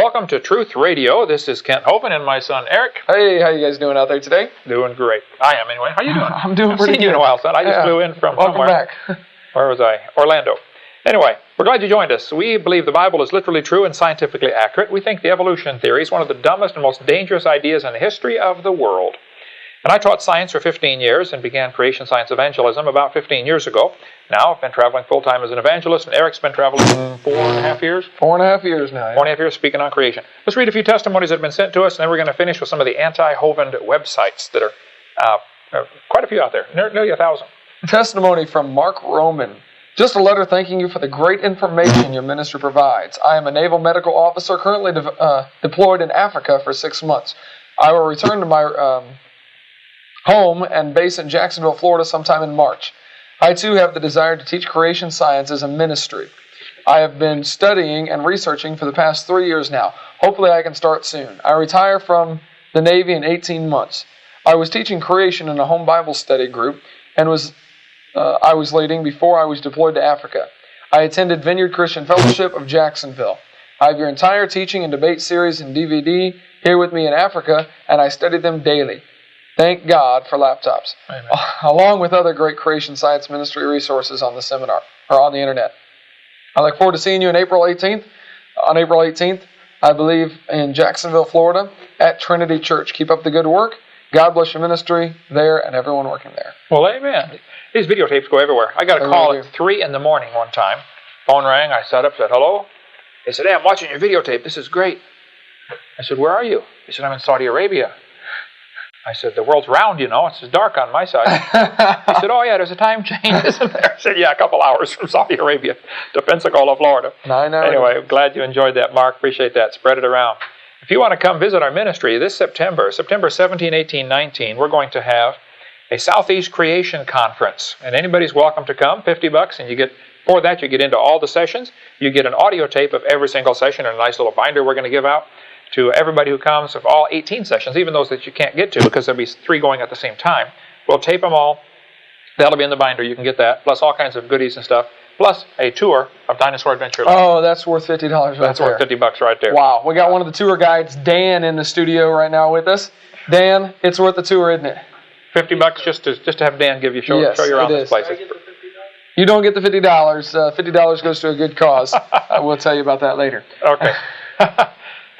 Welcome to Truth Radio. This is Kent Hovind and my son Eric. Hey, how you guys doing out there today? Doing great. I am anyway. How you doing? I'm doing pretty good. Seen you in a while, son. I just flew in from Welcome somewhere. back. Where was I? Orlando. Anyway, we're glad you joined us. We believe the Bible is literally true and scientifically accurate. We think the evolution theory is one of the dumbest and most dangerous ideas in the history of the world. And I taught science for 15 years and began creation science evangelism about 15 years ago. Now I've been traveling full-time as an evangelist, and Eric's been traveling 4.5 years? 4.5 years now. Yeah. 4.5 years speaking on creation. Let's read a few testimonies that have been sent to us, and then we're going to finish with some of the anti-Hovind websites that are quite a few out there, nearly 1,000. Testimony from Mark Roman. Just a letter thanking you for the great information your ministry provides. I am a naval medical officer currently deployed in Africa for 6 months. I will return to my home and base in Jacksonville, Florida sometime in March. I too have the desire to teach creation science as a ministry. I have been studying and researching for the past 3 years now. Hopefully I can start soon. I retire from the Navy in 18 months. I was teaching creation in a home Bible study group and I was leading before I was deployed to Africa. I attended Vineyard Christian Fellowship of Jacksonville. I have your entire teaching and debate series and DVD here with me in Africa, and I study them daily. Thank God for laptops. Amen. Along with other great creation science ministry resources on the seminar or on the internet. I look forward to seeing you on April 18th, I believe, in Jacksonville, Florida, at Trinity Church. Keep up the good work. God bless your ministry there and everyone working there. Well, amen. These videotapes go everywhere. I got a call at 3 in the morning one time. Phone rang. I sat up, said, hello. They said, hey, I'm watching your videotape. This is great. I said, where are you? He said, I'm in Saudi Arabia. I said, the world's round, you know. It's dark on my side. He said, oh, yeah, there's a time change, isn't there? I said, yeah, a couple hours from Saudi Arabia to Pensacola, Florida. Anyway, glad you enjoyed that, Mark. Appreciate that. Spread it around. If you want to come visit our ministry this September 17, 18, 19, we're going to have a Southeast Creation Conference. And anybody's welcome to come, $50, and you get, for that, you get into all the sessions. You get an audio tape of every single session and a nice little binder we're going to give out to everybody who comes of all 18 sessions, even those that you can't get to because there'll be 3 going at the same time. We'll tape them all. That'll be in the binder. You can get that, plus all kinds of goodies and stuff, plus a tour of Dinosaur Adventureland. Oh, that's worth $50 right there. That's worth $50 right there. Wow. We got one of the tour guides, Dan, in the studio right now with us. Dan, it's worth the tour, isn't it? $50 just to have Dan give you show you around this place. You don't get the $50. $50 goes to a good cause. We'll tell you about that later. Okay.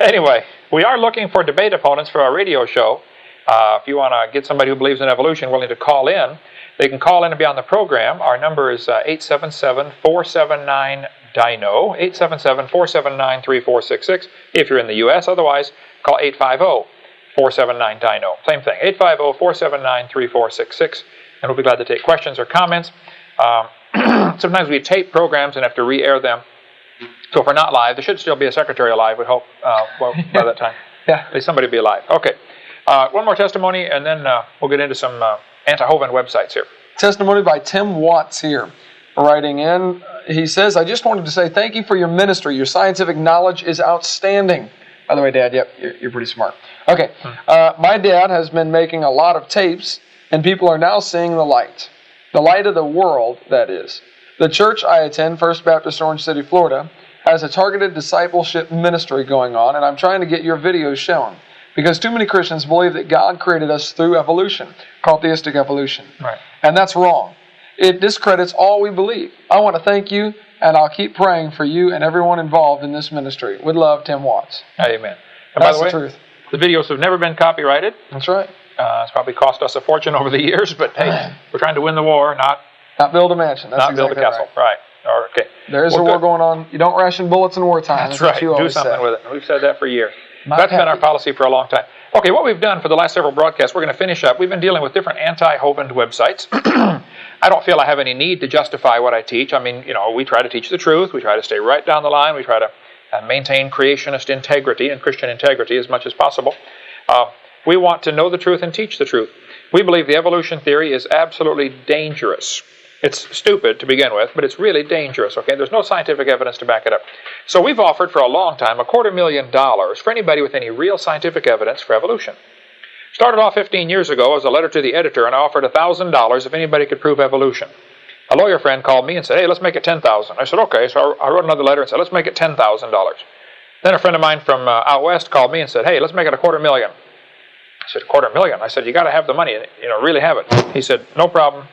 Anyway, we are looking for debate opponents for our radio show. If you want to get somebody who believes in evolution willing to call in, they can call in and be on the program. Our number is 877-479-DINO, 877-479-3466 if you're in the U.S. Otherwise, call 850-479-DINO. Same thing, 850-479-3466, and we'll be glad to take questions or comments. Sometimes we tape programs and have to re-air them. So if we're not live, there should still be a secretary alive, we hope, by that time. Yeah. At least somebody will be alive. Okay. One more testimony, and then we'll get into some anti-Hovind websites here. Testimony by Tim Watts here, writing in. He says, I just wanted to say thank you for your ministry. Your scientific knowledge is outstanding. By the way, Dad, yep, you're pretty smart. Okay. My dad has been making a lot of tapes, and people are now seeing the light. The light of the world, that is. The church I attend, First Baptist Orange City, Florida, has a targeted discipleship ministry going on, and I'm trying to get your videos shown. Because too many Christians believe that God created us through evolution, called theistic evolution. Right. And that's wrong. It discredits all we believe. I want to thank you, and I'll keep praying for you and everyone involved in this ministry. With love, Tim Watts. Amen. And that's by the way, truth. The videos have never been copyrighted. That's right. It's probably cost us a fortune over the years, but hey, we're trying to win the war, not build a mansion. That's build a castle. Right. Okay. There is a war going on. You don't ration bullets in wartime. That's right. Do something with it. We've said that for years. That's been our policy for a long time. Okay, what we've done for the last several broadcasts, we're going to finish up. We've been dealing with different anti-Hovind websites. I don't feel I have any need to justify what I teach. I mean, we try to teach the truth. We try to stay right down the line. We try to maintain creationist integrity and Christian integrity as much as possible. We want to know the truth and teach the truth. We believe the evolution theory is absolutely dangerous. It's stupid to begin with, but it's really dangerous, okay? There's no scientific evidence to back it up. So we've offered for a long time $250,000 for anybody with any real scientific evidence for evolution. Started off 15 years ago as a letter to the editor, and I offered $1,000 if anybody could prove evolution. A lawyer friend called me and said, hey, let's make it $10,000. I said, okay. So I wrote another letter and said, let's make it $10,000. Then a friend of mine from out west called me and said, hey, let's make it $250,000. I said, $250,000? I said, you got to have the money, really have it. He said, no problem.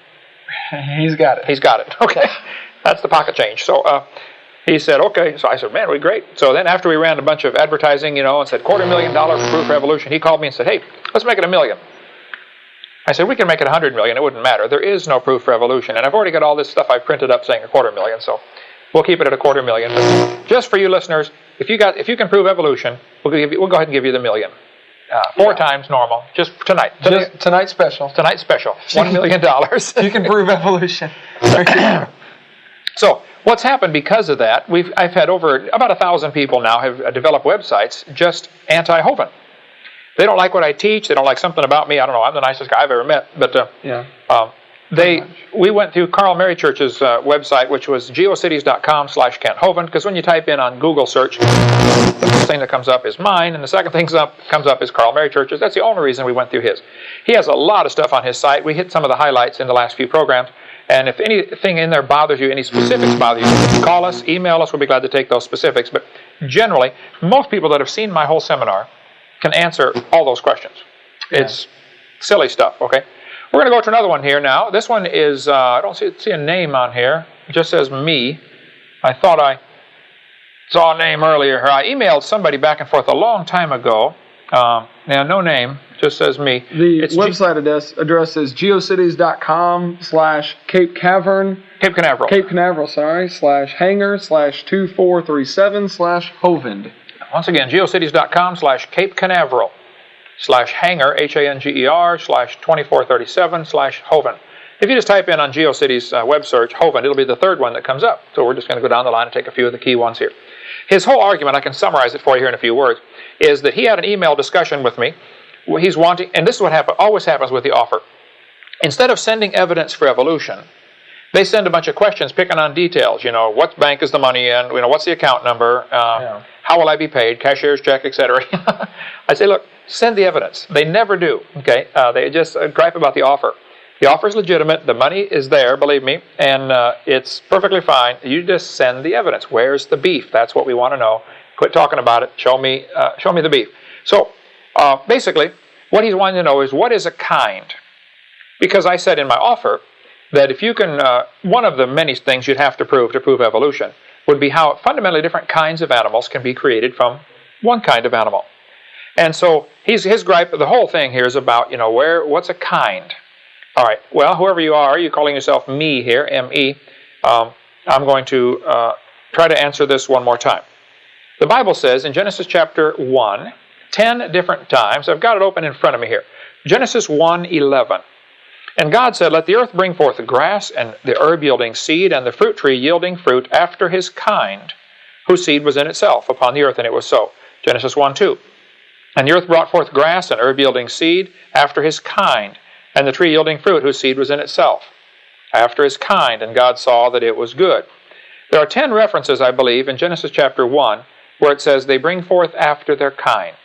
He's got it. He's got it. Okay. That's the pocket change. So he said, okay. So I said, man, we're great. So then after we ran a bunch of advertising, and said $250,000 for Proof Revolution, he called me and said, hey, let's make it $1 million. I said, we can make it $100 million. It wouldn't matter. There is no Proof Revolution. And I've already got all this stuff I printed up saying $250,000. So we'll keep it at $250,000. But just for you listeners, if you can prove evolution, we'll go ahead and give you the $1 million. 4 times normal. Just tonight. Tonight's special. Tonight's special. $1 million. You can prove evolution. So what's happened because of that, I've had over about 1,000 people now have developed websites just anti-Hovind. They don't like what I teach. They don't like something about me. I don't know. I'm the nicest guy I've ever met. But we went through Carl Mary Church's website, which was geocities.com/Kent Hovind, because when you type in on Google search, the first thing that comes up is mine, and the second thing comes up is Carl Mary Church's. That's the only reason we went through his. He has a lot of stuff on his site. We hit some of the highlights in the last few programs. And if anything in there bothers you, any specifics bother you, call us, email us. We'll be glad to take those specifics. But generally, most people that have seen my whole seminar can answer all those questions. It's silly stuff, okay? We're going to go to another one here now. This one is, I don't see a name on here. It just says me. I thought I saw a name earlier. I emailed somebody back and forth a long time ago. No name. Just says me. The website address is geocities.com/Cape Canaveral. Cape Canaveral. Cape Canaveral, /hanger/2437/Hovind. Once again, geocities.com/Cape Canaveral /hanger, HANGER/2437/Hovind. If you just type in on GeoCities web search Hovind, it'll be the third one that comes up. So we're just going to go down the line and take a few of the key ones here. His whole argument, I can summarize it for you here in a few words, is that he had an email discussion with me. He's wanting, and this is what always happens with the offer. Instead of sending evidence for evolution, they send a bunch of questions picking on details. What bank is the money in? What's the account number? How will I be paid? Cashier's check, etc. I say, look, send the evidence. They never do. Okay, they just gripe about the offer. The offer is legitimate. The money is there, believe me, and it's perfectly fine. You just send the evidence. Where's the beef? That's what we want to know. Quit talking about it. Show me the beef. So basically, what he's wanting to know is what is a kind. Because I said in my offer that if you can, one of the many things you'd have to prove evolution would be how fundamentally different kinds of animals can be created from one kind of animal. And so his gripe, the whole thing here is about, what's a kind? All right, well, whoever you are calling yourself me here, M-E, I'm going to try to answer this one more time. The Bible says in Genesis chapter 1, 10 different times, I've got it open in front of me here, Genesis 1:11. And God said, let the earth bring forth the grass, and the herb yielding seed, and the fruit tree yielding fruit after his kind, whose seed was in itself upon the earth, and it was so. Genesis 1:2. And the earth brought forth grass, and herb yielding seed, after his kind, and the tree yielding fruit, whose seed was in itself, after his kind, and God saw that it was good. There are 10 references, I believe, in Genesis chapter 1, where it says they bring forth after their kind.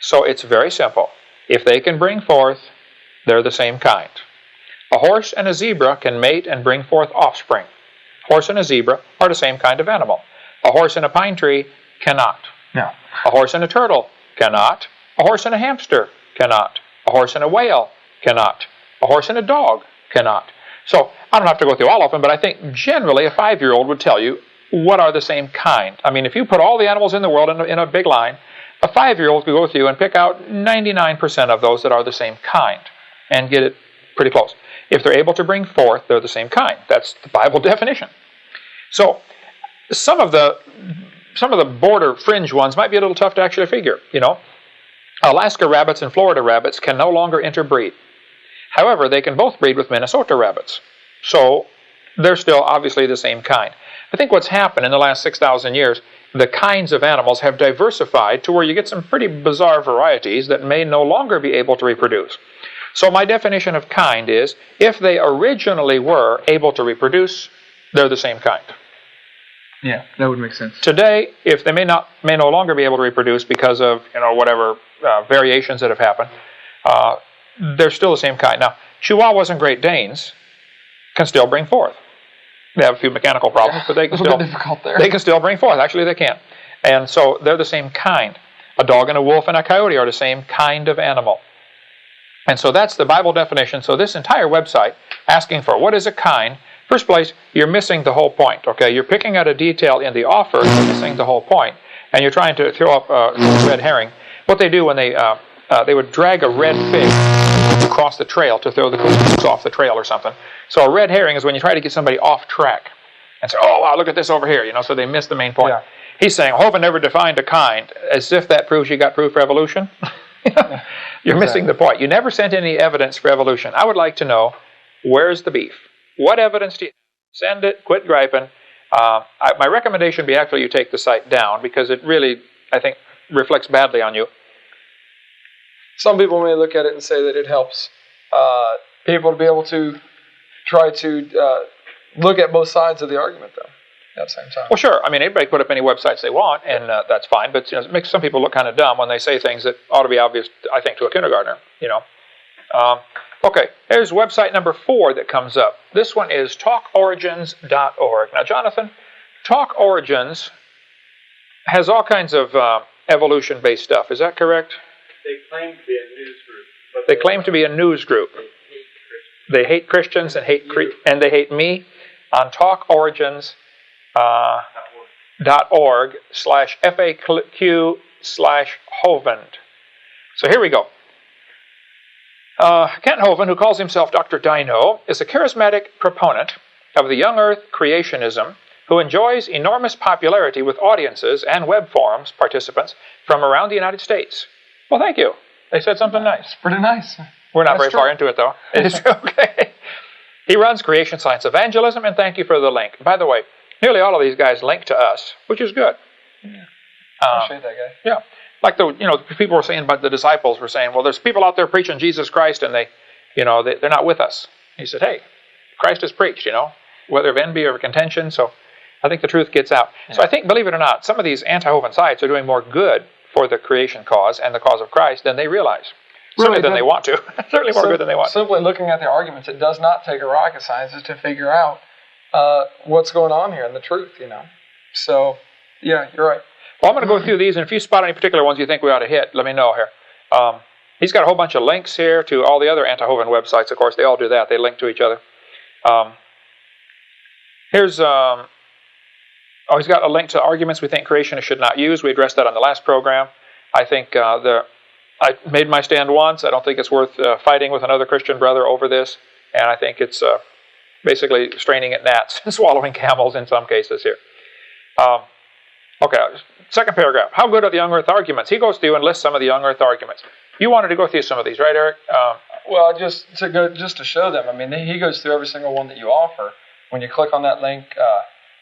So it's very simple. If they can bring forth, they're the same kind. A horse and a zebra can mate and bring forth offspring. A horse and a zebra are the same kind of animal. A horse and a pine tree cannot. No. A horse and a turtle cannot. A horse and a hamster cannot. A horse and a whale cannot. A horse and a dog cannot. So I don't have to go through all of them, but I think generally a 5-year-old would tell you what are the same kind. I mean, if you put all the animals in the world in a big line, a 5-year-old could go through and pick out 99% of those that are the same kind and get it pretty close. If they're able to bring forth, they're the same kind. That's the Bible definition. So some of the border fringe ones might be a little tough to actually figure. Alaska rabbits and Florida rabbits can no longer interbreed. However, they can both breed with Minnesota rabbits. So they're still obviously the same kind. I think what's happened in the last 6,000 years, the kinds of animals have diversified to where you get some pretty bizarre varieties that may no longer be able to reproduce. So my definition of kind is, if they originally were able to reproduce, they're the same kind. Yeah, that would make sense. Today, if they may no longer be able to reproduce because of whatever variations that have happened, they're still the same kind. Now, Chihuahuas and Great Danes can still bring forth. They have a few mechanical problems, but they can difficult there. They can still bring forth. Actually, they can. And so they're the same kind. A dog and a wolf and a coyote are the same kind of animal. And so that's the Bible definition. So this entire website asking for what is a kind, first place, you're missing the whole point. Okay, you're picking out a detail in the offer, you're missing the whole point, and you're trying to throw up a red herring. What they do when they would drag a red fig across the trail to throw the cookies off the trail or something. So a red herring is when you try to get somebody off track and say, "Oh wow, look at this over here," so they miss the main point. Yeah. He's saying Hovind never defined a kind, as if that proves you got proof for evolution. You're missing the point. You never sent any evidence for evolution. I would like to know, where's the beef? What evidence do you have? Send it, quit griping. My recommendation would be actually you take the site down, because it really, I think, reflects badly on you. Some people may look at it and say that it helps people to be able to try to look at both sides of the argument, though, at the same time. Well, sure. I mean, anybody can put up any websites they want, and that's fine. But it makes some people look kind of dumb when they say things that ought to be obvious, I think, to a kindergartner. Okay, here's website number 4 that comes up. This one is talkorigins.org. Now, Jonathan, Talk Origins has all kinds of evolution-based stuff. Is that correct? They claim to be a news group. They claim to be a news group. They hate Christians and they hate me on talkorigins.org/FAQ/Hovind. So here we go. Kent Hovind, who calls himself Dr. Dino, is a charismatic proponent of the young earth creationism who enjoys enormous popularity with audiences and web forums participants from around the United States. Well, thank you. They said something nice. Pretty nice. We're not very far into it, though. It's okay. He runs Creation Science Evangelism, and thank you for the link. By the way, nearly all of these guys link to us, which is good. Yeah. Appreciate that, guy. Yeah. Like people were saying about the disciples were saying, well, there's people out there preaching Jesus Christ, and they're not with us. He said, hey, Christ is preached, whether of envy or contention. So I think the truth gets out. Yeah. So I think, believe it or not, some of these anti-Hovind sites are doing more good for the creation cause and the cause of Christ than they realize. Certainly than they want to. Certainly more good than they want. Simply looking at the arguments, it does not take a rocket scientist to figure out what's going on here and the truth, So, yeah, you're right. Well, I'm going to go through these, and if you spot any particular ones you think we ought to hit, let me know here. He's got a whole bunch of links here to all the other anti-Hovind websites. Of course, they all do that. They link to each other. Here's... he's got a link to arguments we think creationists should not use. We addressed that on the last program. I think I made my stand once. I don't think it's worth fighting with another Christian brother over this. And I think it's basically straining at gnats and swallowing camels in some cases here. Okay, second paragraph. How good are the young earth arguments? He goes through and lists some of the young earth arguments. You wanted to go through some of these, right, Eric? Well, just to show them. I mean, he goes through every single one that you offer. When you click on that link,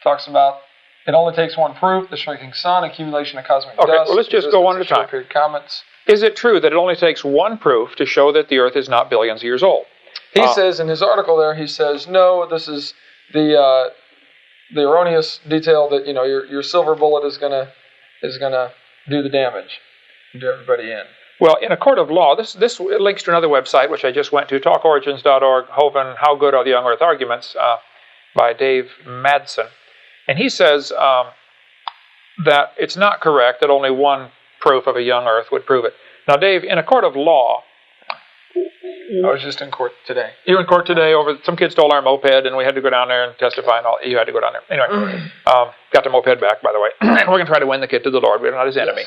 talks about it only takes one proof: the shrinking sun, accumulation of cosmic dust. Okay, well, let's just go one at a time. Comments. Is it true that it only takes one proof to show that the earth is not billions of years old? He says in his article there, he says, no, this is the erroneous detail that your silver bullet is gonna do the damage and do everybody in. Well, in a court of law, this links to another website which I just went to, talkorigins.org, Hovind, How Good Are the Young Earth Arguments, by Dave Madsen. And he says that it's not correct that only one proof of a young earth would prove it. Now, Dave, in a court of law... I was just in court today. You were in court today over... Some kid stole our moped, and we had to go down there and testify, and all. You had to go down there. Anyway, got the moped back, by the way. And we're going to try to win the kid to the Lord. We're not his enemy.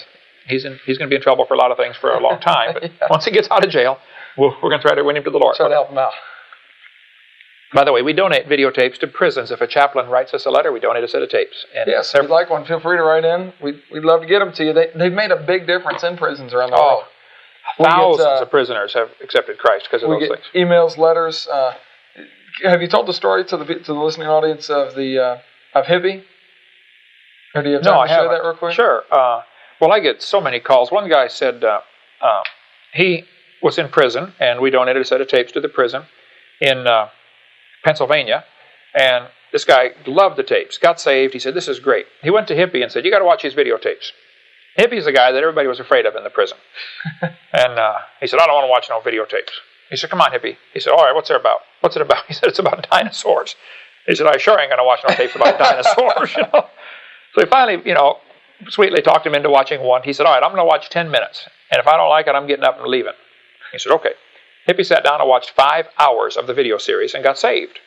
Yes. He's going to be in trouble for a lot of things for a long time. But yeah. Once he gets out of jail, we're going to try to win him to the Lord. Try to help him out. By the way, we donate videotapes to prisons. If a chaplain writes us a letter, we donate a set of tapes. And yes, if you'd like one, feel free to write in. We'd love to get them to you. They've made a big difference in prisons around the world. Thousands of prisoners have accepted Christ because of those things. Emails, letters. Have you told the story to the listening audience of Hippie? Or do you have time to share that real quick? Sure. Well, I get so many calls. One guy said he was in prison, and we donated a set of tapes to the prison in Pennsylvania, and this guy loved the tapes, got saved. He said, this is great. He went to Hippie and said, you got to watch these videotapes. Hippie's the guy that everybody was afraid of in the prison. And he said, I don't want to watch no videotapes. He said, come on, Hippie. He said, all right, what's it about? What's it about? He said, it's about dinosaurs. He said, I sure ain't going to watch no tapes about dinosaurs. So he finally, sweetly talked him into watching one. He said, all right, I'm going to watch 10 minutes. And if I don't like it, I'm getting up and leaving. He said, okay. Hippie sat down and watched 5 hours of the video series and got saved.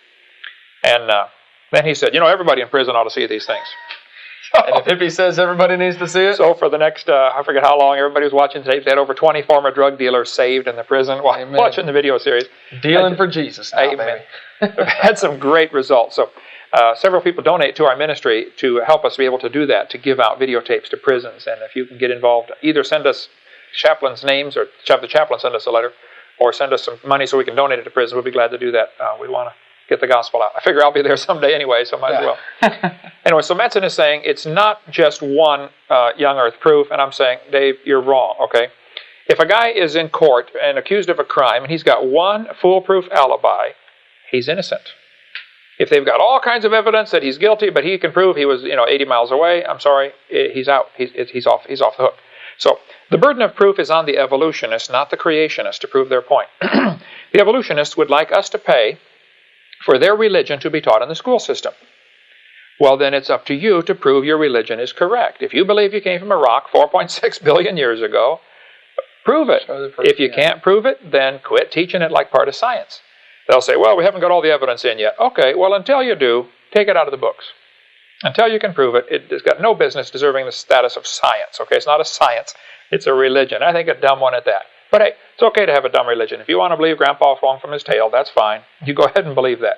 And then he said, everybody in prison ought to see these things. And if Hippie says everybody needs to see it? So for the next, I forget how long, everybody was watching tapes. They had over 20 former drug dealers saved in the prison while watching the video series. Dealing for Jesus now, amen. We've had some great results. So several people donate to our ministry to help us be able to do that, to give out videotapes to prisons. And if you can get involved, either send us chaplains' names or have the chaplain send us a letter, or send us some money so we can donate it to prison. We'll be glad to do that. We want to get the gospel out. I figure I'll be there someday anyway, so might as well. Anyway, so Metzen is saying it's not just one young earth proof, and I'm saying, Dave, you're wrong, okay? If a guy is in court and accused of a crime and he's got one foolproof alibi, he's innocent. If they've got all kinds of evidence that he's guilty, but he can prove he was 80 miles away, I'm sorry, he's out. He's off the hook. So the burden of proof is on the evolutionists, not the creationists, to prove their point. The evolutionists would like us to pay for their religion to be taught in the school system. Well, then it's up to you to prove your religion is correct. If you believe you came from a rock 4.6 billion years ago, prove it. If you can't prove it, then quit teaching it like part of science. They'll say, well, we haven't got all the evidence in yet. Okay, well, until you do, take it out of the books. Until you can prove it, it's got no business deserving the status of science. Okay, it's not a science, it's a religion. I think a dumb one at that. But hey, it's okay to have a dumb religion. If you want to believe Grandpa swung from his tail, that's fine. You go ahead and believe that.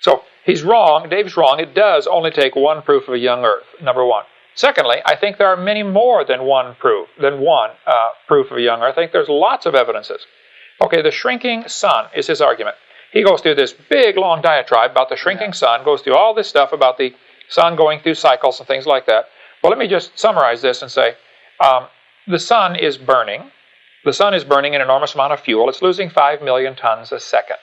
So he's wrong. Dave's wrong. It does only take one proof of a young earth, number one. Secondly, I think there are many more than one proof of a young earth. I think there's lots of evidences. Okay, the shrinking sun is his argument. He goes through this big, long diatribe about the shrinking sun, goes through all this stuff about the sun going through cycles and things like that. Well, let me just summarize this and say, the sun is burning. The sun is burning an enormous amount of fuel. It's losing 5 million tons a second.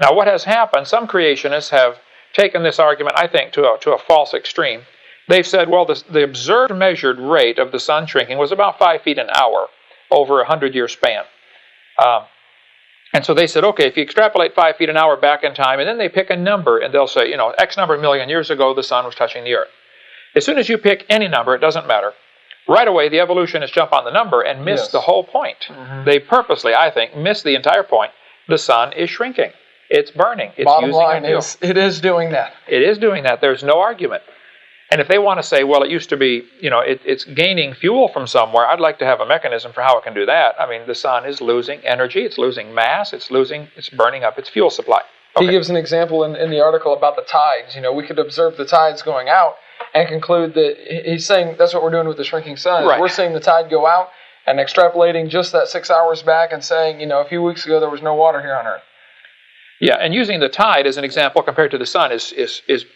Now, what has happened, some creationists have taken this argument, I think, to a false extreme. They've said, well, the observed measured rate of the sun shrinking was about 5 feet an hour over a 100-year span. And so they said, okay, if you extrapolate 5 feet an hour back in time, and then they pick a number, and they'll say, X number of million years ago, the sun was touching the earth. As soon as you pick any number, it doesn't matter. Right away, the evolutionists jump on the number and miss the whole point. Mm-hmm. They purposely, I think, miss the entire point. The sun is shrinking. It's burning. It's Bottom using line is, it is doing that. It is doing that. There's no argument. And if they want to say, well, it used to be, it's gaining fuel from somewhere, I'd like to have a mechanism for how it can do that. I mean, the sun is losing energy. It's losing mass. It's burning up its fuel supply. Okay. He gives an example in the article about the tides. We could observe the tides going out and conclude that he's saying that's what we're doing with the shrinking sun. Right. We're seeing the tide go out and extrapolating just that 6 hours back and saying, a few weeks ago there was no water here on Earth. Yeah, and using the tide as an example compared to the sun is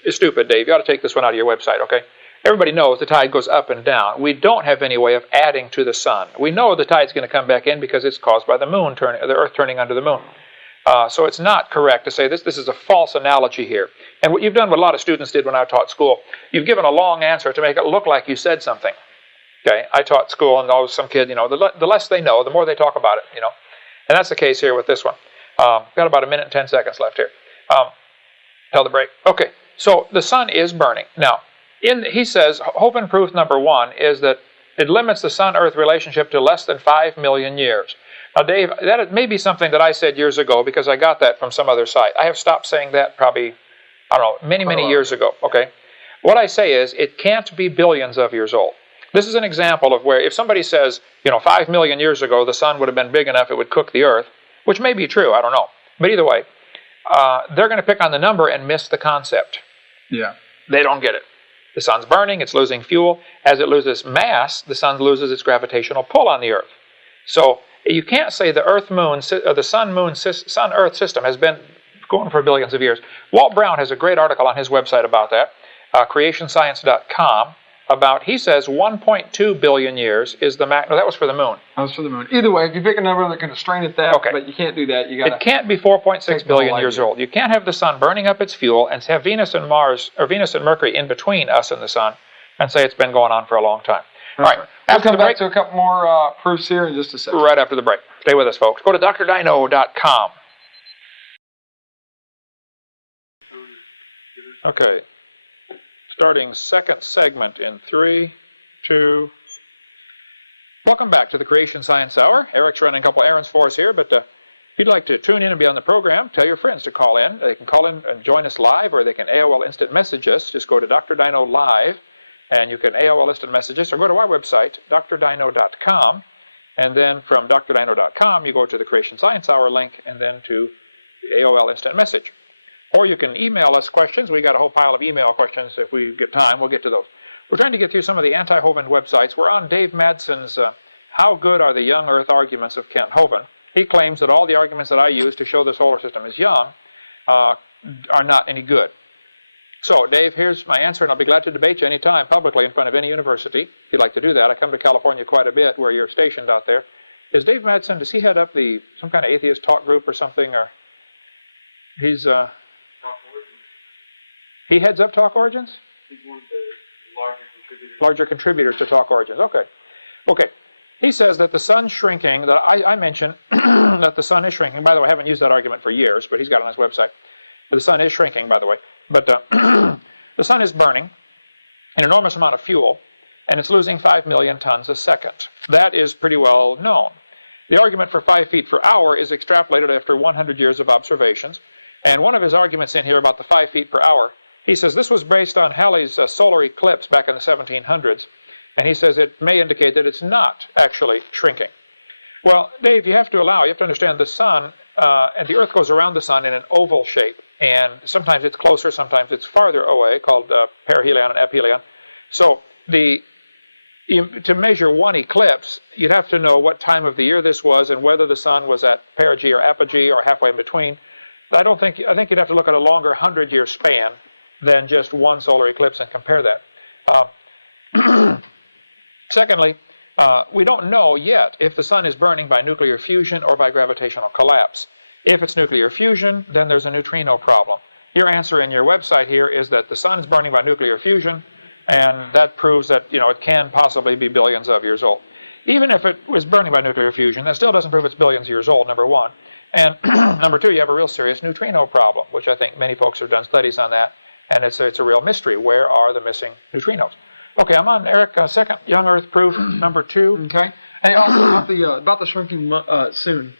stupid, Dave. You ought to take this one out of your website, okay? Everybody knows the tide goes up and down. We don't have any way of adding to the sun. We know the tide's going to come back in because it's caused by the Earth turning under the moon. So it's not correct to say this is a false analogy here. And what you've done, what a lot of students did when I taught school, you've given a long answer to make it look like you said something. Okay, I taught school, and some kid, the less they know, the more they talk about it, And that's the case here with this one. Got about 1 minute and 10 seconds left here. Till the break. Okay, so the sun is burning. Now, he says, Hovind proof number one is that it limits the sun-earth relationship to less than 5 million years. Now, Dave, that may be something that I said years ago because I got that from some other site. I have stopped saying that probably, many years ago. Okay, what I say is it can't be billions of years old. This is an example of where if somebody says, 5 million years ago the sun would have been big enough it would cook the earth, which may be true, I don't know. But either way, they're going to pick on the number and miss the concept. Yeah. They don't get it. The sun's burning, it's losing fuel. As it loses mass, the sun loses its gravitational pull on the earth. So you can't say the sun-earth system has been going for billions of years. Walt Brown has a great article on his website about that, creationscience.com, he says 1.2 billion years is the max. No, that was for the moon. That was for the moon. Either way, if you pick a number, they're going to strain at that, okay. But you can't do that. It can't be 4.6 billion years old. You can't have the sun burning up its fuel and have Venus and Mercury in between us and the sun and say it's been going on for a long time. All right. We'll come back to a couple more proofs here in just a second. Right after the break. Stay with us, folks. Go to drdino.com. Okay. Starting second segment in 3, 2. Welcome back to the Creation Science Hour. Eric's running a couple errands for us here, but if you'd like to tune in and be on the program, tell your friends to call in. They can call in and join us live, or they can AOL Instant Message us. Just go to Dr. Dino Live, and you can AOL Instant Message us, or go to our website, drdino.com, and then from drdino.com, you go to the Creation Science Hour link, and then to AOL Instant Message. Or you can email us questions. We got a whole pile of email questions. If we get time, we'll get to those. We're trying to get through some of the anti-Hovind websites. We're on Dave Madsen's How Good Are the Young Earth Arguments of Kent Hovind. He claims that all the arguments that I use to show the solar system is young are not any good. So, Dave, here's my answer, and I'll be glad to debate you anytime publicly in front of any university, if you'd like to do that. I come to California quite a bit, where you're stationed out there. Is Dave Madsen, does he head up some kind of atheist talk group or something? Or he's he heads up Talk Origins? He's one of the larger contributors. Larger contributors to Talk Origins. Okay. He says that the sun's shrinking, that I mentioned that the sun is shrinking. By the way, I haven't used that argument for years, but he's got it on his website. But the sun is shrinking, by the way. But the sun is burning an enormous amount of fuel, and it's losing 5 million tons a second. That is pretty well known. The argument for 5 feet per hour is extrapolated after 100 years of observations. And one of his arguments in here about the 5 feet per hour, he says this was based on Halley's solar eclipse back in the 1700s, and he says it may indicate that it's not actually shrinking. Well, Dave, you have to understand the sun, and the Earth goes around the sun in an oval shape, and sometimes it's closer, sometimes it's farther away, called perihelion and aphelion. So to measure one eclipse, you'd have to know what time of the year this was and whether the sun was at perigee or apogee or halfway in between. I think you'd have to look at a longer 100-year span than just one solar eclipse and compare that. Secondly, we don't know yet if the sun is burning by nuclear fusion or by gravitational collapse. If it's nuclear fusion, then there's a neutrino problem. Your answer in your website here is that the sun is burning by nuclear fusion, and that proves that it can possibly be billions of years old. Even if it was burning by nuclear fusion, that still doesn't prove it's billions of years old, number one. And number two, you have a real serious neutrino problem, which I think many folks have done studies on that, and it's a real mystery. Where are the missing neutrinos? Okay, I'm on, Eric, second young Earth proof, number 2. Okay. Hey, also about the shrinking sun.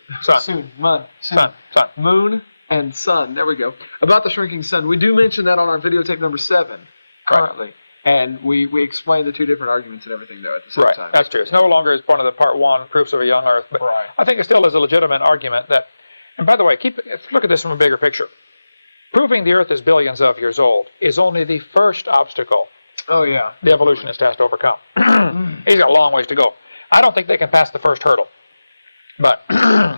Moon and sun. There we go. About the shrinking sun. We do mention that on our videotape number 7 currently. Right. And we explain the two different arguments and everything, though, at the same time. Right, that's true. It's no longer as part of the part 1, proofs of a young Earth. But right. I think it still is a legitimate argument that, and by the way, look at this from a bigger picture. Proving the Earth is billions of years old is only the first obstacle the evolutionist has to overcome. He's got a long ways to go. I don't think they can pass the first hurdle. But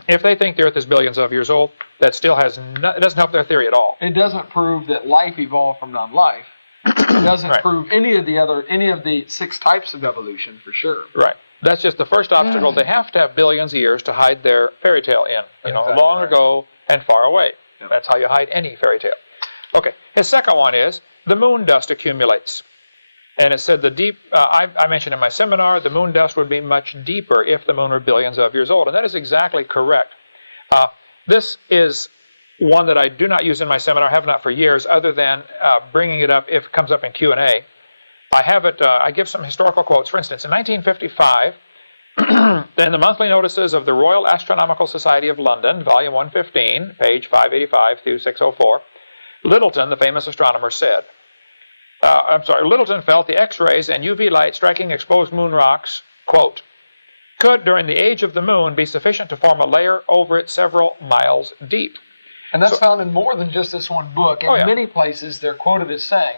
if they think the Earth is billions of years old, that still it doesn't help their theory at all. It doesn't prove that life evolved from non-life. It doesn't prove any of the 6 types of evolution for sure. Right. That's just the first obstacle. They have to have billions of years to hide their fairy tale in. Long ago and far away. Yep. That's how you hide any fairy tale. Okay. His second one is the moon dust accumulates. And it said I mentioned in my seminar, the moon dust would be much deeper if the moon were billions of years old. And that is exactly correct. This is one that I do not use in my seminar, have not for years, other than bringing it up if it comes up in Q&A. I have it, I give some historical quotes. For instance, in 1955, in the monthly notices of the Royal Astronomical Society of London, volume 115, page 585 through 604, Littleton, the famous astronomer, said, Littleton felt the X-rays and UV light striking exposed moon rocks, quote, could, during the age of the moon, be sufficient to form a layer over it several miles deep. And that's found in more than just this one book. In many places, they're quoted as saying,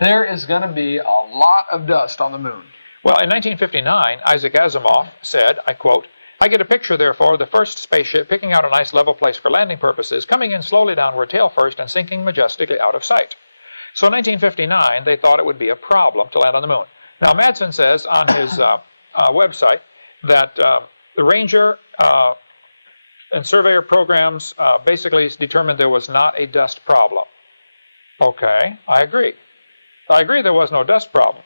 there is going to be a lot of dust on the moon. Well, in 1959, Isaac Asimov said, I quote, I get a picture, therefore, of the first spaceship picking out a nice level place for landing purposes, coming in slowly downward tail first and sinking majestically out of sight. So in 1959, they thought it would be a problem to land on the moon. Now, Madsen says on his website that the Ranger and Surveyor programs basically determined there was not a dust problem. Okay, I agree. There was no dust problem.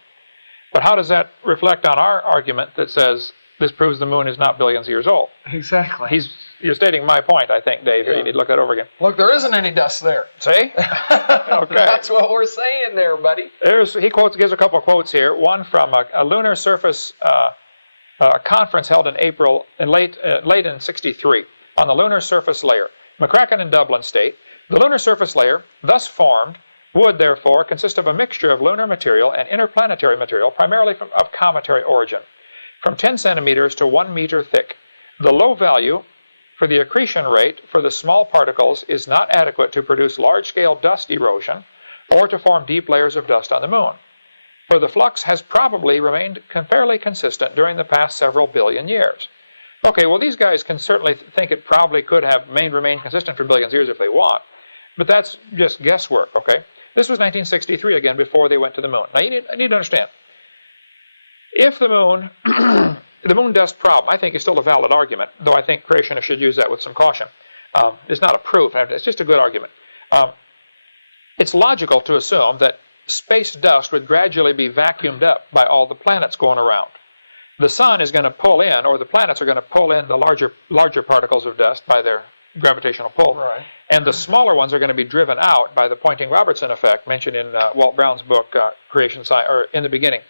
But how does that reflect on our argument that says this proves the moon is not billions of years old? Exactly. you're stating my point, I think, Dave. Yeah. You need to look that over again. Look, there isn't any dust there. See? Okay. That's what we're saying there, buddy. He gives a couple of quotes here. One from a lunar surface conference held in April, late in '63, on the lunar surface layer. McCracken in Dublin state, the lunar surface layer, thus formed, would therefore consist of a mixture of lunar material and interplanetary material, primarily of cometary origin, from 10 centimeters to 1 meter thick. The low value for the accretion rate for the small particles is not adequate to produce large-scale dust erosion or to form deep layers of dust on the moon. For the flux has probably remained fairly consistent during the past several billion years. Okay, well, these guys can certainly think it probably could have remained consistent for billions of years if they want, but that's just guesswork, okay? This was 1963 again, before they went to the moon. Now, you need to understand, if the moon, the moon dust problem, I think is still a valid argument, though I think creationists should use that with some caution. It's not a proof, it's just a good argument. It's logical to assume that space dust would gradually be vacuumed up by all the planets going around. The sun is going to pull in, or the planets are going to pull in the larger particles of dust by their gravitational pull. Right. And the smaller ones are going to be driven out by the Poynting-Robertson effect mentioned in Walt Brown's book, Creation Science, or In the Beginning,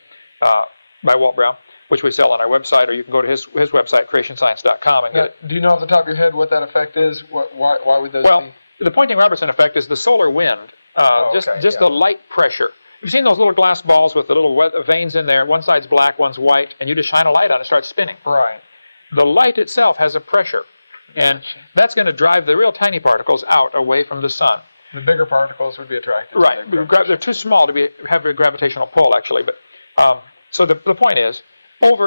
by Walt Brown, which we sell on our website, or you can go to his website, creationscience.com, and get it. Do you know off the top of your head what that effect is? Why would those be? Well, the Poynting-Robertson effect is the solar wind, the light pressure. You've seen those little glass balls with the little veins in there. One side's black, one's white, and you just shine a light on it, it starts spinning. Right. The light itself has a pressure, and that's going to drive the real tiny particles out away from the sun. The bigger particles would be attracted. Right. They're too small to have a gravitational pull, actually. But so the point is,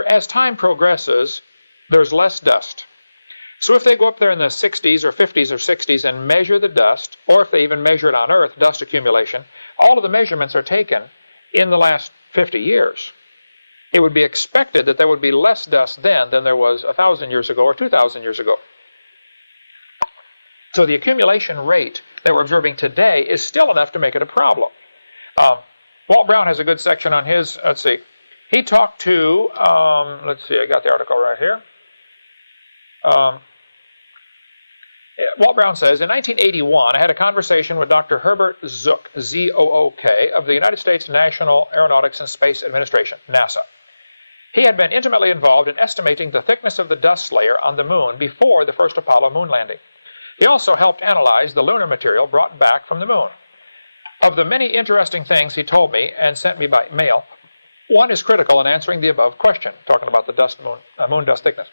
as time progresses, there's less dust. So if they go up there in the 60s or 50s or 60s and measure the dust, or if they even measure it on Earth, dust accumulation, all of the measurements are taken in the last 50 years. It would be expected that there would be less dust then than there was 1,000 years ago or 2,000 years ago. So the accumulation rate that we're observing today is still enough to make it a problem. Walt Brown has a good section on his, he talked to, I got the article right here. Walt Brown says, in 1981, I had a conversation with Dr. Herbert Zook, Z-O-O-K, of the United States National Aeronautics and Space Administration, NASA. He had been intimately involved in estimating the thickness of the dust layer on the moon before the first Apollo moon landing. He also helped analyze the lunar material brought back from the moon. Of the many interesting things he told me and sent me by mail, one is critical in answering the above question, talking about the moon dust thickness.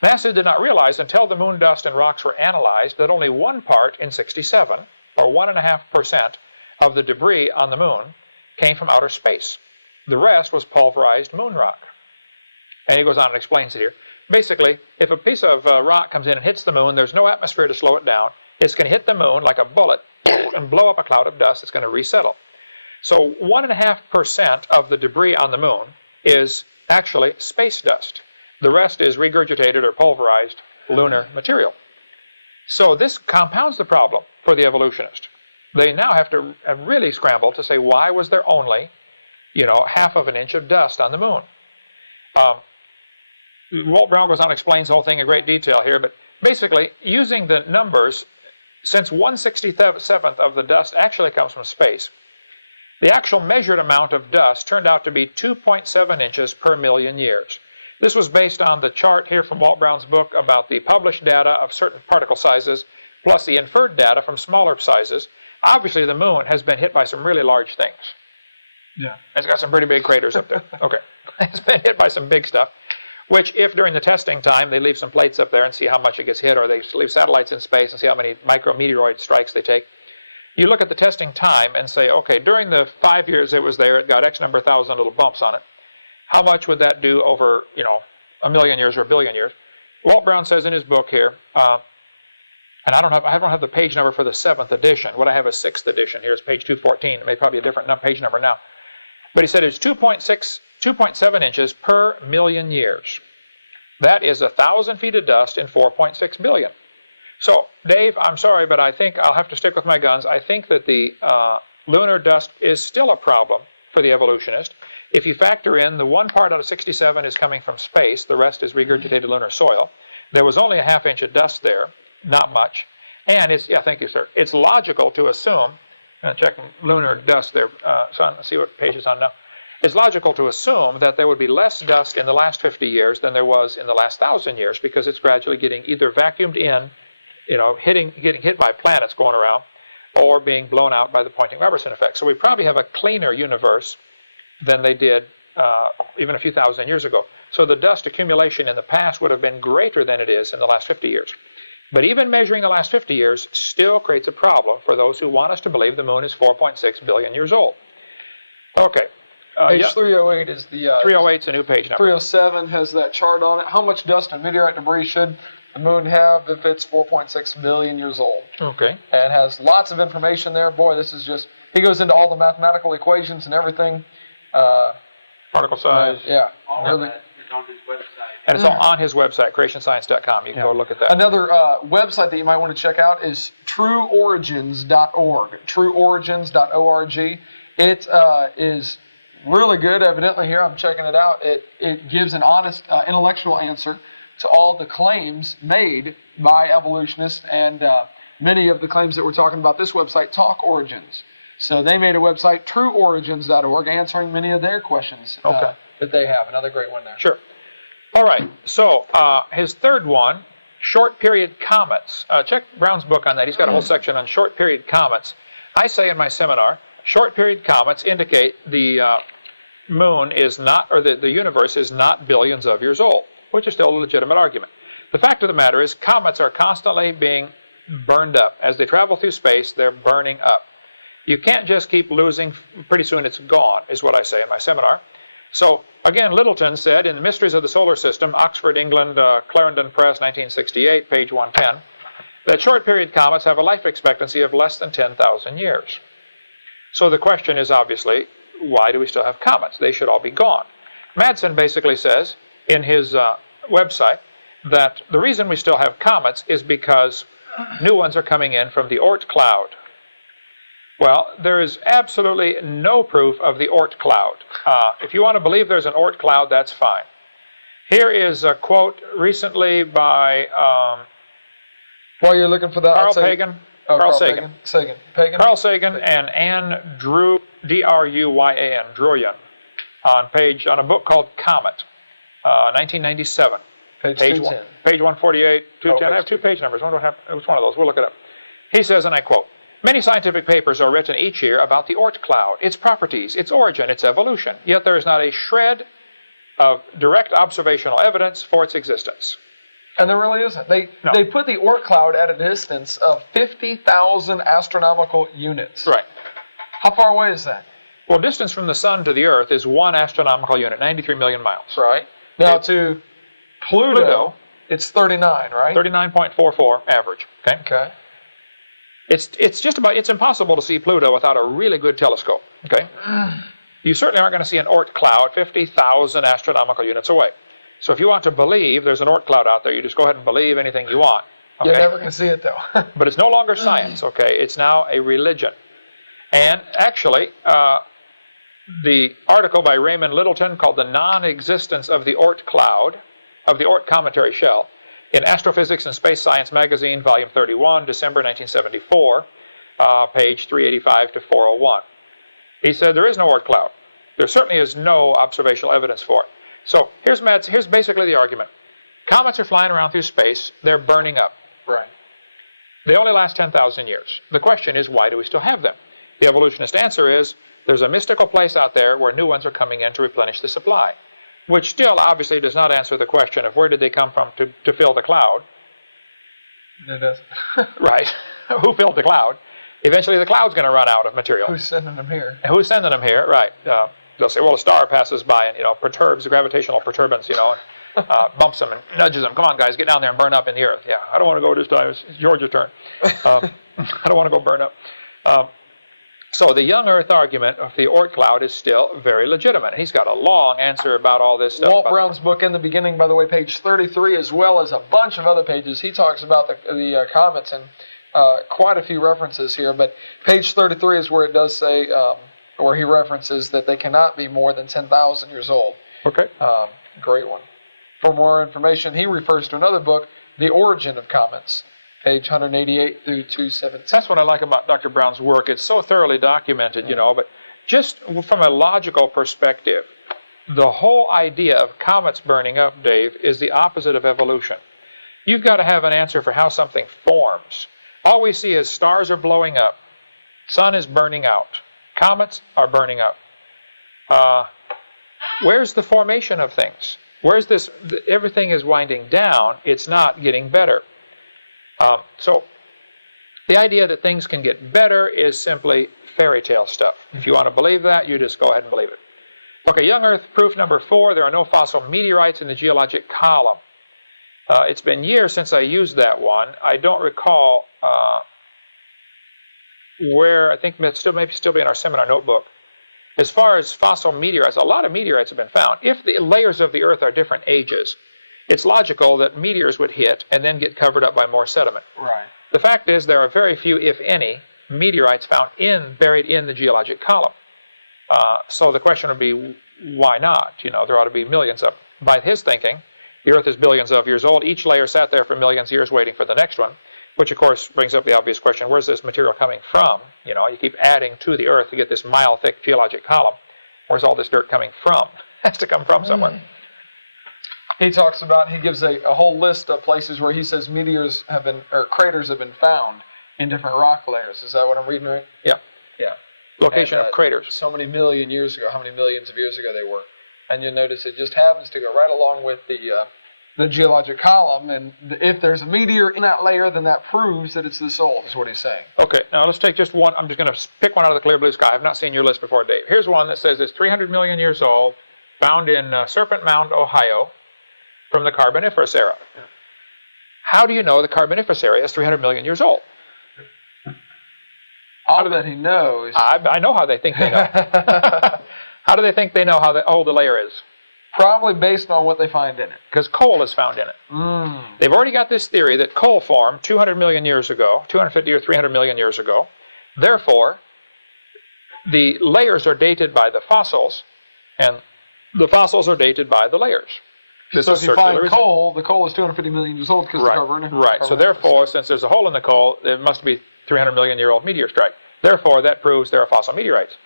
NASA did not realize until the moon dust and rocks were analyzed that only one part in 67, or 1.5%, of the debris on the moon came from outer space. The rest was pulverized moon rock. And he goes on and explains it here. Basically, if a piece of rock comes in and hits the moon, there's no atmosphere to slow it down. It's going to hit the moon like a bullet and blow up a cloud of dust. It's going to resettle. So 1.5% of the debris on the moon is actually space dust. The rest is regurgitated or pulverized lunar material. So this compounds the problem for the evolutionist. They now have to really scramble to say, why was there only, half of an inch of dust on the moon? Walt Brown goes on and explains the whole thing in great detail here, but basically, using the numbers, since 1/67th of the dust actually comes from space, the actual measured amount of dust turned out to be 2.7 inches per million years. This was based on the chart here from Walt Brown's book about the published data of certain particle sizes, plus the inferred data from smaller sizes. Obviously, the moon has been hit by some really large things. Yeah. It's got some pretty big craters up there. Okay. It's been hit by some big stuff, which if during the testing time they leave some plates up there and see how much it gets hit, or they leave satellites in space and see how many micrometeoroid strikes they take, you look at the testing time and say, okay, during the 5 years it was there, it got X number of thousand little bumps on it. How much would that do over, a million years or a billion years? Walt Brown says in his book here, and I don't have the page number for the 7th edition. What I have is 6th edition. Here's page 214. It may probably be a different page number now. But he said it's 2.7 inches per million years. That is 1,000 feet of dust in 4.6 billion. So, Dave, I'm sorry, but I think I'll have to stick with my guns. I think that the lunar dust is still a problem for the evolutionist. If you factor in the one part out of 67 is coming from space, the rest is regurgitated lunar soil. There was only a half inch of dust there, not much. And it's, thank you, sir. It's logical to assume, I'm going to check lunar dust there, so let's see what page it's on now. It's logical to assume that there would be less dust in the last 50 years than there was in the last 1,000 years, because it's gradually getting either vacuumed in, getting hit by planets going around, or being blown out by the Poynting-Robertson effect. So we probably have a cleaner universe than they did even a few thousand years ago. So the dust accumulation in the past would have been greater than it is in the last 50 years. But even measuring the last 50 years still creates a problem for those who want us to believe the moon is 4.6 billion years old. Okay. Page 308 is the... 308 is a new page number. 307 has that chart on it. How much dust and meteorite debris should the moon have if it's 4.6 billion years old? Okay. And has lots of information there. Boy, this is just... He goes into all the mathematical equations and everything. Particle size. Yeah. All of that is on his website. And it's all on his website, creationscience.com. You can go look at that. Another website that you might want to check out is trueorigins.org. Trueorigins.org. It is really good, evidently, here. I'm checking it out. It gives an honest intellectual answer to all the claims made by evolutionists, and many of the claims that we're talking about this website talk origins. So they made a website, trueorigins.org, answering many of their questions that they have. Another great one there. Sure. All right. So his third one, short period comets. Check Brown's book on that. He's got a whole section on short period comets. I say in my seminar, short period comets indicate the moon is not, or the universe is not billions of years old, which is still a legitimate argument. The fact of the matter is comets are constantly being burned up. As they travel through space, they're burning up. You can't just keep losing. Pretty soon it's gone, is what I say in my seminar. So, again, Littleton said in The Mysteries of the Solar System, Oxford, England, Clarendon Press, 1968, page 110, that short period comets have a life expectancy of less than 10,000 years. So the question is obviously, why do we still have comets? They should all be gone. Madsen basically says in his website that the reason we still have comets is because new ones are coming in from the Oort cloud. Well, there is absolutely no proof of the Oort cloud. If you want to believe there's an Oort cloud, that's fine. Here is a quote recently by While you're looking for that, Carl Sagan. Carl Sagan. Carl Sagan and Anne Druyan, Druyan, on a book called Comet, 1997. Page 210. Page 148, 210. I have two page numbers. Which one of those? We'll look it up. He says, and I quote, "Many scientific papers are written each year about the Oort cloud, its properties, its origin, its evolution, yet there is not a shred of direct observational evidence for its existence." And there really isn't. They put the Oort cloud at a distance of 50,000 astronomical units. Right. How far away is that? Well, distance from the Sun to the Earth is 1 astronomical unit, 93 million miles. Right. Now to Pluto, it's 39, right? 39.44 average. Okay. It's impossible to see Pluto without a really good telescope. Okay. You certainly aren't going to see an Oort cloud 50,000 astronomical units away. So if you want to believe there's an Oort cloud out there, you just go ahead and believe anything you want. Okay? You're never going to see it, though. But it's no longer science, okay? It's now a religion. And actually, the article by Raymond Littleton called The Non-Existence of the Oort Cloud, of the Oort Cometary Shell, in Astrophysics and Space Science magazine, volume 31, December 1974, page 385 to 401. He said there is no Oort cloud. There certainly is no observational evidence for it. So here's basically the argument. Comets are flying around through space. They're burning up. Right. They only last 10,000 years. The question is, why do we still have them? The evolutionist answer is, there's a mystical place out there where new ones are coming in to replenish the supply, which still obviously does not answer the question of where did they come from to fill the cloud. It doesn't. Right. Who filled the cloud? Eventually the cloud's going to run out of material. Who's sending them here? Who's sending them here? Right. They'll say, well, a star passes by and, perturbs the gravitational perturbance, and bumps them and nudges them. Come on, guys, get down there and burn up in the earth. Yeah, I don't want to go this time. It's George's turn. I don't want to go burn up. So the young Earth argument of the Oort cloud is still very legitimate. He's got a long answer about all this stuff. Walt Brown's book in the beginning, by the way, page 33, as well as a bunch of other pages. He talks about the comets and quite a few references here. But page 33 is where it does say, where he references that they cannot be more than 10,000 years old. Okay. Great one. For more information, he refers to another book, The Origin of Comets, page 188 through 217. That's what I like about Dr. Brown's work. It's so thoroughly documented, but just from a logical perspective, the whole idea of comets burning up, Dave, is the opposite of evolution. You've got to have an answer for how something forms. All we see is stars are blowing up, sun is burning out, comets are burning up. Where's the formation of things? Where's this? Everything is winding down. It's not getting better. So the idea that things can get better is simply fairy tale stuff. If you want to believe that, you just go ahead and believe it. Okay, young Earth proof number 4, there are no fossil meteorites in the geologic column. It's been years since I used that one. I don't recall where, I think it maybe still be in our seminar notebook. As far as fossil meteorites, a lot of meteorites have been found. If the layers of the Earth are different ages, it's logical that meteors would hit and then get covered up by more sediment. Right. The fact is there are very few, if any, meteorites found buried in the geologic column. So the question would be, why not? There ought to be millions of them. By his thinking, the Earth is billions of years old. Each layer sat there for millions of years waiting for the next one, which of course brings up the obvious question, where's this material coming from? You keep adding to the Earth to get this mile-thick geologic column. Where's all this dirt coming from? It has to come from somewhere. He talks about, he gives a whole list of places where he says craters have been found in different rock layers. Is that what I'm reading right? Yeah. Location of craters. So many million years ago, how many millions of years ago they were. And you'll notice it just happens to go right along with the geologic column, and if there's a meteor in that layer, then that proves that it's this old, is what he's saying. Okay, now let's take just one. I'm just going to pick one out of the clear blue sky. I've not seen your list before, Dave. Here's one that says it's 300 million years old, found in Serpent Mound, Ohio, from the Carboniferous era. Yeah. How do you know the Carboniferous era is 300 million years old? All that he knows. I know how they think they know. How do they think they know how old the layer is? Probably based on what they find in it. Because coal is found in it. They've already got this theory that coal formed 200 million years ago, 250 or 300 million years ago. Therefore, the layers are dated by the fossils, and the fossils are dated by the layers. So if you find coal, the coal is 250 million years old because Right. So therefore, since there's a hole in the coal, it must be 300 million year old meteor strike. Therefore, that proves there are fossil meteorites.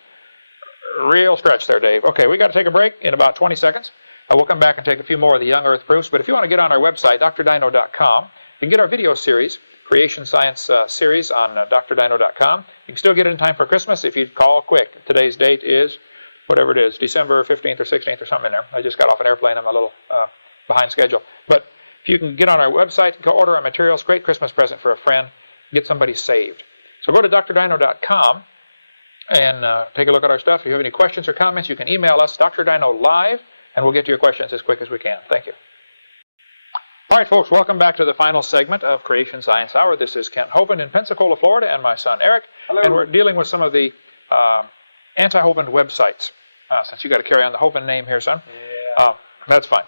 Real stretch there, Dave. Okay, we got to take a break in about 20 seconds. We'll come back and take a few more of the young Earth proofs. But if you want to get on our website, drdino.com, you can get our video series, Creation Science series on drdino.com. You can still get it in time for Christmas if you call quick. Today's date is, whatever it is, December 15th or 16th or something in there. I just got off an airplane. I'm a little behind schedule. But if you can get on our website, go order our materials, great Christmas present for a friend, get somebody saved. So go to drdino.com and take a look at our stuff. If you have any questions or comments, you can email us, drdino live, and we'll get to your questions as quick as we can. Thank you. All right, folks, welcome back to the final segment of Creation Science Hour. This is Kent Hovind in Pensacola, Florida, and my son Eric. Hello. And we're dealing with some of the anti-Hovind websites. Since you got to carry on the Hovind name here, son. Yeah. That's fine.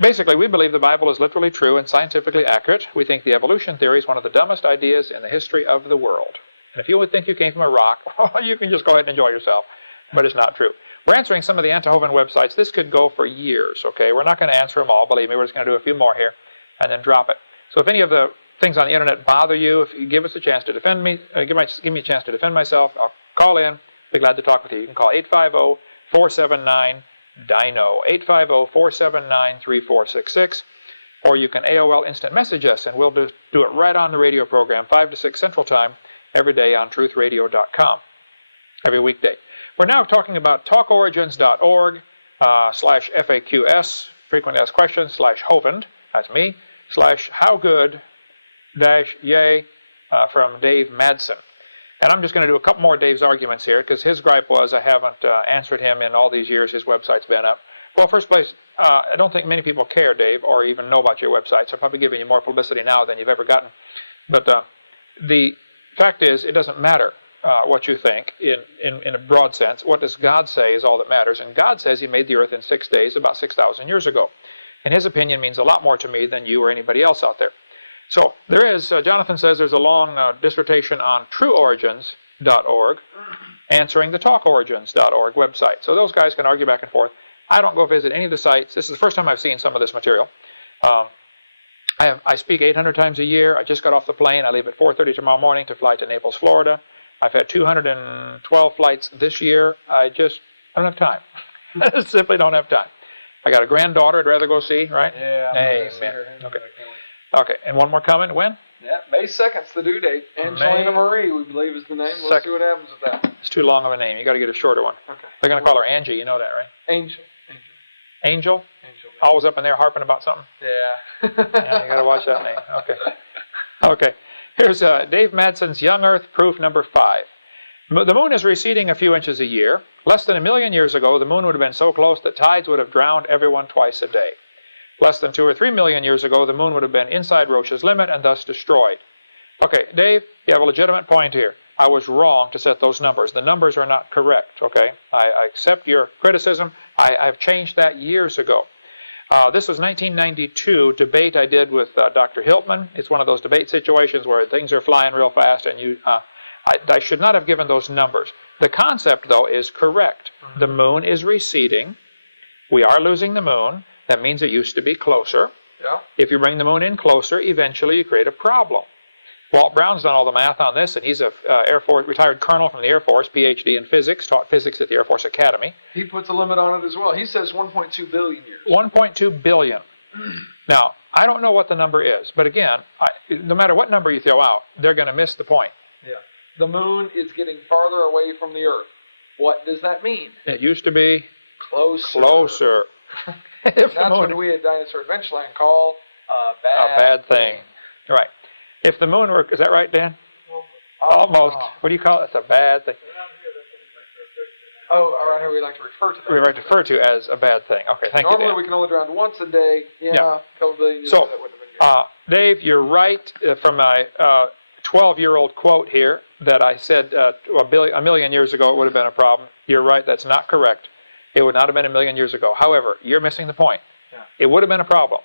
Basically, we believe the Bible is literally true and scientifically accurate. We think the evolution theory is one of the dumbest ideas in the history of the world. And if you would think you came from a rock, you can just go ahead and enjoy yourself. But it's not true. We're answering some of the anti-Hovind websites. This could go for years, okay? We're not going to answer them all. Believe me, we're just going to do a few more here and then drop it. So if any of the things on the internet bother you, if you give us a chance to defend me, give me a chance to defend myself, I'll call in. Be glad to talk with you. You can call 850-479-DINO, 850-479-3466, or you can AOL instant message us, and we'll do it right on the radio program, 5 to 6 Central Time, every day on truthradio.com, every weekday. We're now talking about talkorigins.org /FAQS, frequently asked questions, /Hovind, that's me, /howgood-yay from Dave Madsen. And I'm just going to do a couple more of Dave's arguments here, because his gripe was I haven't answered him in all these years. His website's been up. Well, first place, I don't think many people care, Dave, or even know about your website, so I'm probably giving you more publicity now than you've ever gotten. But the fact is, it doesn't matter what you think in a broad sense. What does God say is all that matters. And God says He made the earth in 6 days about 6,000 years ago. And His opinion means a lot more to me than you or anybody else out there. So there is, Jonathan says there's a long dissertation on trueorigins.org answering the talkorigins.org website. So those guys can argue back and forth. I don't go visit any of the sites. This is the first time I've seen some of this material. I speak 800 times a year. I just got off the plane. I leave at 4:30 tomorrow morning to fly to Naples, Florida. I've had 212 flights this year. I don't have time. I simply don't have time. I got a granddaughter I'd rather go see, right? Yeah. Amen. Okay. Okay, and one more coming. When? Yeah, May 2nd's the due date. Angelina Marie, we believe, is the name. Let's see what happens with that. It's too long of a name. You got to get a shorter one. Okay. They're going to call her Angie. You know that, right? Angel. Angel? Angel. Always up in there harping about something? Yeah. Yeah, you got to watch that name. Okay. Okay. Here's Dave Madson's Young Earth proof number 5. The moon is receding a few inches a year. Less than 1 million years ago, the moon would have been so close that tides would have drowned everyone twice a day. Less than 2 or 3 million years ago, the moon would have been inside Roche's limit and thus destroyed. Okay, Dave, you have a legitimate point here. I was wrong to set those numbers. The numbers are not correct, okay? I accept your criticism. I've changed that years ago. This was 1992 debate I did with Dr. Hiltman. It's one of those debate situations where things are flying real fast and I should not have given those numbers. The concept, though, is correct. The moon is receding. We are losing the moon. That means it used to be closer. Yeah. If you bring the moon in closer, eventually you create a problem. Walt Brown's done all the math on this, and he's a Air Force retired colonel from the Air Force, PhD in physics, taught physics at the Air Force Academy. He puts a limit on it as well. He says 1.2 billion years. 1.2 billion. Now, I don't know what the number is, but again, no matter what number you throw out, they're going to miss the point. Yeah. The moon is getting farther away from the Earth. What does that mean? It used to be closer. That's what we at Dinosaur Adventureland call a bad thing. Right. If the moon were, is that right, Dan? Almost. What do you call it? It's a bad thing. Oh, around here we like to refer to that. We like to refer to as a bad thing. Okay, thank you, Dan. Normally we can only drown once a day. Yeah. A couple billion years so, that would have been good. Dave, you're right from my 12-year-old quote here that I said a million years ago it would have been a problem. You're right, that's not correct. It would not have been 1 million years ago. However, you're missing the point. Yeah. It would have been a problem.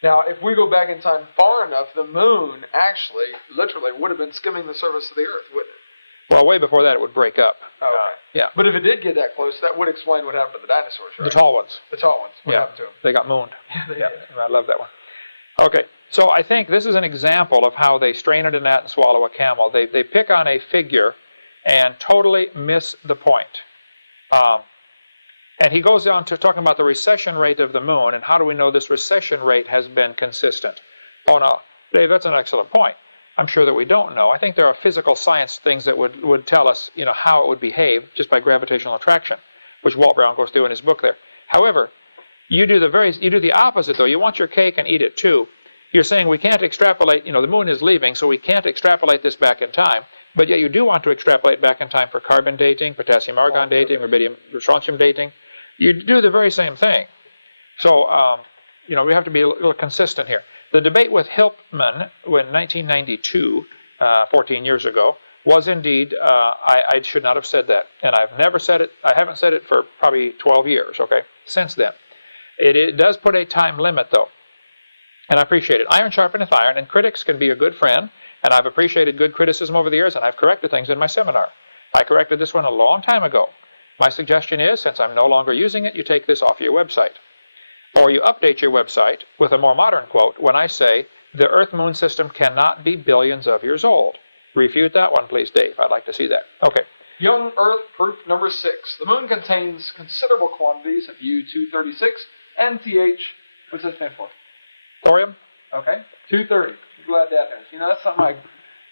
Now, if we go back in time far enough, the moon actually, literally, would have been skimming the surface of the Earth, wouldn't it? Well, way before that, it would break up. Okay. Yeah. But if it did get that close, that would explain what happened to the dinosaurs, right? The tall ones. The tall ones. What happened to them? They got mooned. Yeah. I love that one. Okay, so I think this is an example of how they strain at a gnat and swallow a camel. They pick on a figure and totally miss the point. And he goes on to talking about the recession rate of the moon, and how do we know this recession rate has been consistent? Oh, no, Dave, that's an excellent point. I'm sure that we don't know. I think there are physical science things that would tell us, how it would behave just by gravitational attraction, which Walt Brown goes through in his book there. However, you do the opposite, though. You want your cake and eat it too. You're saying we can't extrapolate, the moon is leaving, so we can't extrapolate this back in time. But yet you do want to extrapolate back in time for carbon dating, potassium argon dating, rubidium strontium dating. You do the very same thing. So, we have to be a little consistent here. The debate with Hiltman in 1992, 14 years ago, was indeed, I should not have said that. And I've never said it, I haven't said it for probably 12 years, okay, since then. It does put a time limit, though. And I appreciate it. Iron sharpeneth iron, and critics can be a good friend. And I've appreciated good criticism over the years, and I've corrected things in my seminar. I corrected this one a long time ago. My suggestion is, since I'm no longer using it, you take this off your website. Or you update your website with a more modern quote when I say, the Earth-Moon system cannot be billions of years old. Refute that one, please, Dave. I'd like to see that. Okay. Young Earth proof number 6. The moon contains considerable quantities of U-236 and TH. What's that stand for? Thorium? Okay. 230. I'm glad Dad knows. That's something I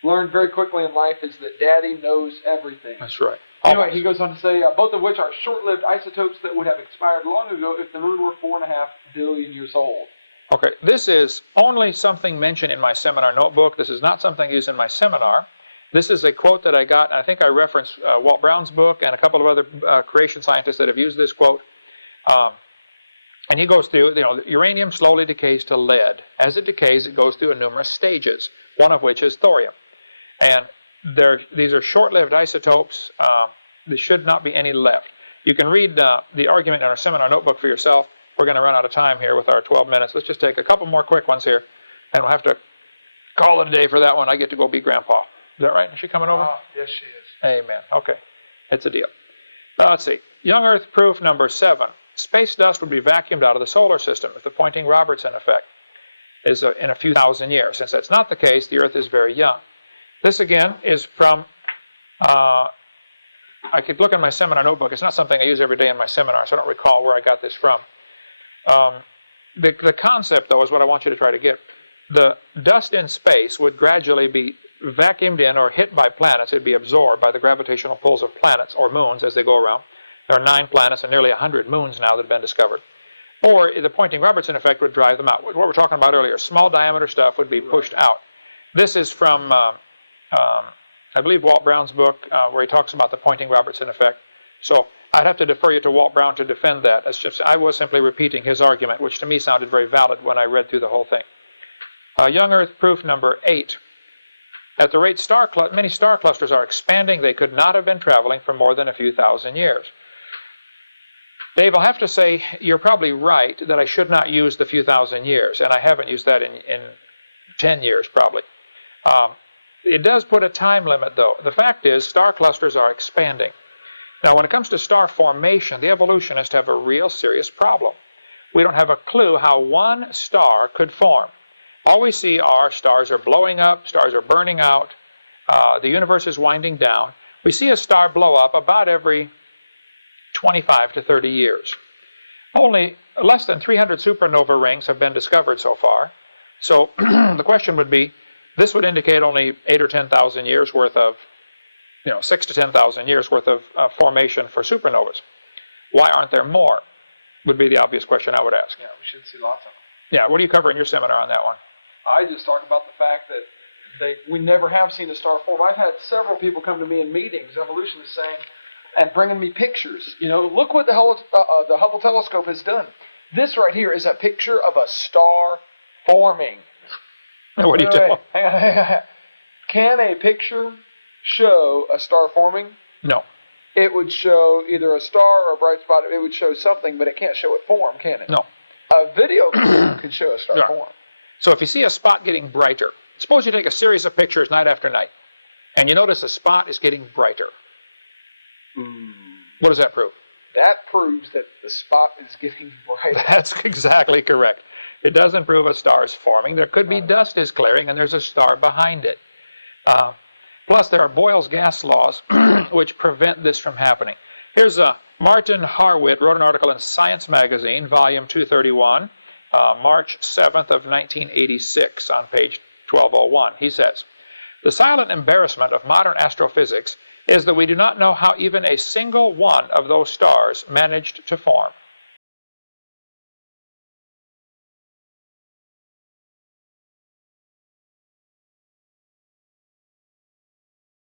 learned very quickly in life, is that Daddy knows everything. That's right. Anyway, he goes on to say, both of which are short-lived isotopes that would have expired long ago if the moon were 4.5 billion years old. Okay, this is only something mentioned in my seminar notebook. This is not something used in my seminar. This is a quote that I got, and I think I referenced Walt Brown's book and a couple of other creation scientists that have used this quote. And he goes through, uranium slowly decays to lead. As it decays, it goes through numerous stages, one of which is thorium. And these are short-lived isotopes. There should not be any left. You can read the argument in our seminar notebook for yourself. We're going to run out of time here with our 12 minutes. Let's just take a couple more quick ones here, and we'll have to call it a day for that one. I get to go be Grandpa. Is that right? Is she coming over? Yes, she is. Amen. Okay. It's a deal. Let's see. Young Earth proof number 7. space dust would be vacuumed out of the solar system if the Poynting-Robertson effect is in a few thousand years. Since that's not the case, the Earth is very young. This, again, is from, I could look in my seminar notebook. It's not something I use every day in my seminar, so I don't recall where I got this from. The concept, though, is what I want you to try to get. The dust in space would gradually be vacuumed in or hit by planets. It would be absorbed by the gravitational pulls of planets or moons as they go around. There are 9 planets and nearly 100 moons now that have been discovered. Or the Poynting-Robertson effect would drive them out. What we were talking about earlier, small diameter stuff would be pushed out. This is from, I believe, Walt Brown's book, where he talks about the Poynting-Robertson effect. So I'd have to defer you to Walt Brown to defend that. I was simply repeating his argument, which to me sounded very valid when I read through the whole thing. Young Earth proof number 8. At the rate many star clusters are expanding, they could not have been traveling for more than a few thousand years. Dave, I'll have to say you're probably right that I should not use the few thousand years, and I haven't used that in 10 years probably. It does put a time limit, though. The fact is, star clusters are expanding. Now, when it comes to star formation, the evolutionists have a real serious problem. We don't have a clue how one star could form. All we see are stars are blowing up, stars are burning out, the universe is winding down. We see a star blow up about every 25 to 30 years. Only less than 300 supernova rings have been discovered so far. So the question would be, this would indicate only 8 or 10,000 years worth of, 6 to 10,000 years worth of formation for supernovas. Why aren't there more? Would be the obvious question I would ask. Yeah, we should see lots of them. Yeah, what do you cover in your seminar on that one? I just talk about the fact that we never have seen a star form. I've had several people come to me in meetings, evolutionists, saying, and bringing me pictures. Look what the Hubble telescope has done. This right here is a picture of a star forming. What do you do? Hang on. Can a picture show a star forming? No. It would show either a star or a bright spot. It would show something, but it can't show it form, can it? No. A video could show a star form. So if you see a spot getting brighter, suppose you take a series of pictures night after night, and you notice a spot is getting brighter. What does that prove? That proves that the spot is getting brighter. That's exactly correct. It doesn't prove a star is forming. There could be dust is clearing, and there's a star behind it. Plus, there are Boyle's gas laws, which prevent this from happening. Here's Martin Harwitt wrote an article in Science Magazine, volume 231, March 7th of 1986, on page 1201. He says, "The silent embarrassment of modern astrophysics is that we do not know how even a single one of those stars managed to form.